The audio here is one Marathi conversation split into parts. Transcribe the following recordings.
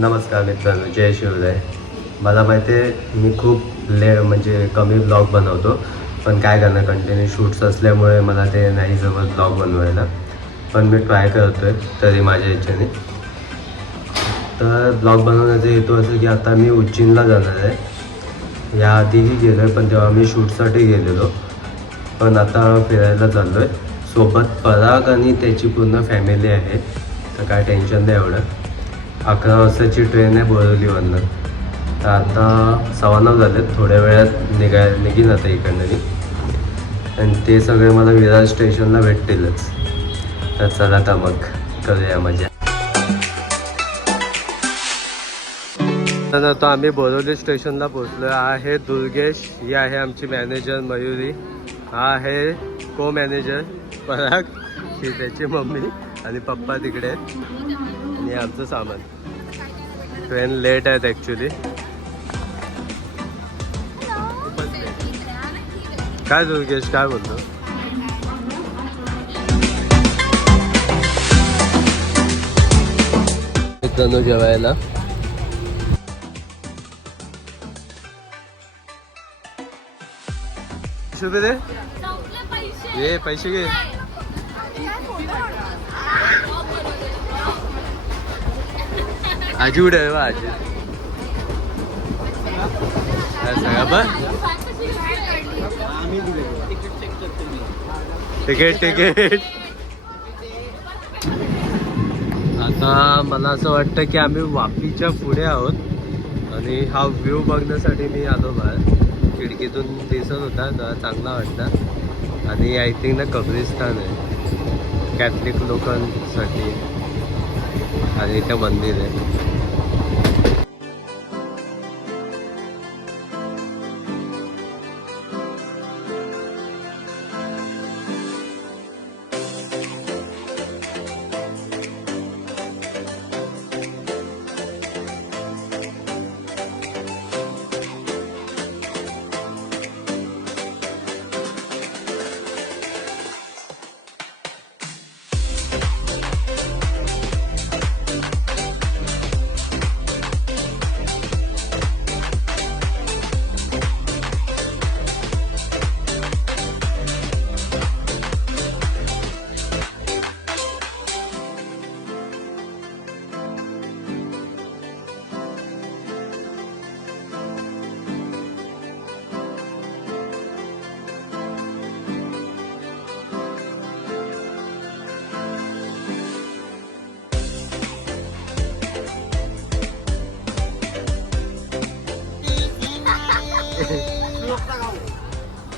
नमस्कार मित्रांनो जय शिवराय. मला माहिती आहे मी खूप ले म्हणजे कमी ब्लॉग बनवतो पण काय करणार कंटिन्यू शूट्स असल्यामुळे मला ते नाही जमत ब्लॉग बनवायला. पण मी ट्राय करतो आहे तरी माझ्या इच्छेने तर ब्लॉग बनवण्याचा हेतू असं की आता मी उज्जैनला जाणार आहे. याआधीही गेलो आहे पण तेव्हा मी शूटसाठी गेलेलो. पण आता फिरायला चाललो आहे सोबत पराग आणि त्याची पूर्ण फॅमिली आहे. तर काय टेन्शन नाही एवढं. अकरा वाजताची ट्रेन आहे बोरिवलीवरनं तर आता सव्वा नऊ झालेत थोड्या वेळात निघाय निघीन आता इकडनं मी आणि ते सगळे मला विरार स्टेशनला भेटतीलच. तर चला आता मग करूया मजा. तर आता आम्ही बोरवली स्टेशनला पोहोचलो आहे दुर्गेश ही आहे आमची मॅनेजर मयुरी. हा आहे को मॅनेजर पराग ही त्याची मम्मी आणि पप्पा तिकडे. आणि आमचं सामान. ट्रेन लेट आहेत ॲक्च्युली काय दुर्गेश काय बोलतो? मित्रांनो जेवायला. शुभ दे ये पैसे घे. आजी उडे आहे बा आजी. काय सांगा तिकीट तिकीट आता मला असं वाटतं की आम्ही वापीच्या पुढे आहोत आणि हा व्ह्यू बघण्यासाठी मी आलो बाहेर. खिडकीतून दिसत होता जरा चांगला वाटला. आणि आय थिंक ना कब्रिस्तान आहे. कॅथलिक लोकांसाठी. आणि इथं मंदिर आहे.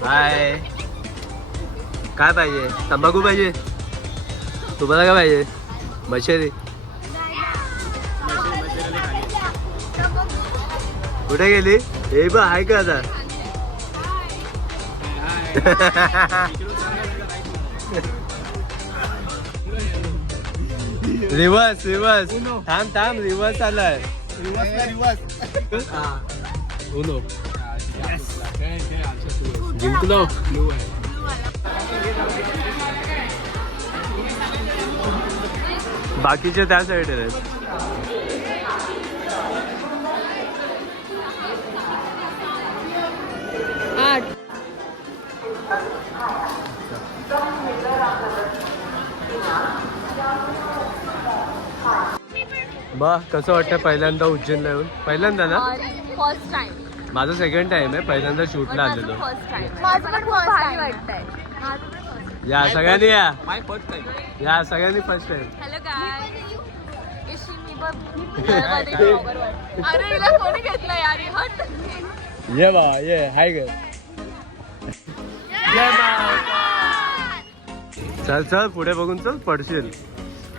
काय काय पाहिजे? तंबाखू पाहिजे? तुम्हाला काय पाहिजे? मशेरी कुठे गेली? हे बा आहे का आता? Reverse reverse. थांब थांब रिवर्स आलाय. उनो. जिंकलो बाकीचे त्या साईड आहेत. बा कसं वाटतं पहिल्यांदा उज्जैनला येऊन? पहिल्यांदा ना? फर्स्ट टाइम माझं सेकंड टाइम आहे. पहिल्यांदा शूटला आलेलो. फर्स्ट टाइम माझं पण खूप भारी वाटतंय. या सगळ्यांनी या. या सगळ्यांनी फर्स्ट टाइम हॅलो गाय इशी मी बघ. अरे हिला कोणी घेतलं यार? हट. ये बा ये. हाय ग. चल चल पुढे बघून चल पडशील.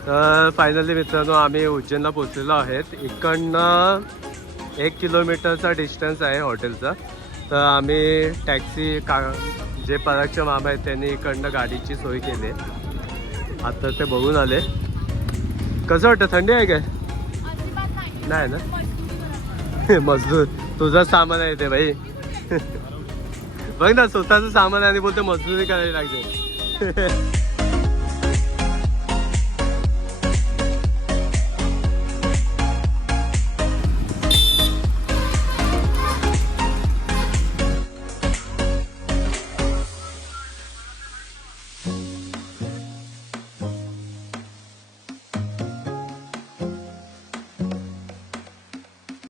तर फायनली मित्रांनो आम्ही उज्जैनला पोचलेलो आहेत. इकडनं एक किलोमीटरचा डिस्टन्स आहे हॉटेलचा. तर आम्ही टॅक्सी का जे परागचे मामा आहेत त्यांनी इकडनं गाडीची सोय केली. आहे आता ते बघून आले. कसं वाटतं? थंडी आहे काय? नाही ना? मजदूर. तुझं सामान आहे ते भाई बघ ना स्वतःचं सामान आणि बोलते मजदुरी करायला लागते.